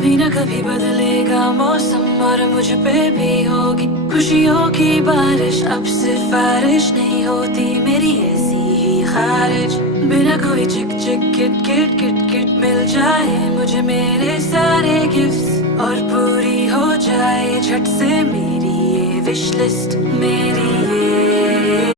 कभी न कभी बदलेगा मौसम और मुझ पे भी होगी खुशियों की बारिश। अब सिफारिश नहीं होती मेरी ऐसी ही खारिज। बिना कोई चिक चिक किट किट किट किट मिल जाए मुझे मेरे सारे गिफ्ट्स और पूरी हो जाए झट से मेरी ये विश लिस्ट। मेरी ये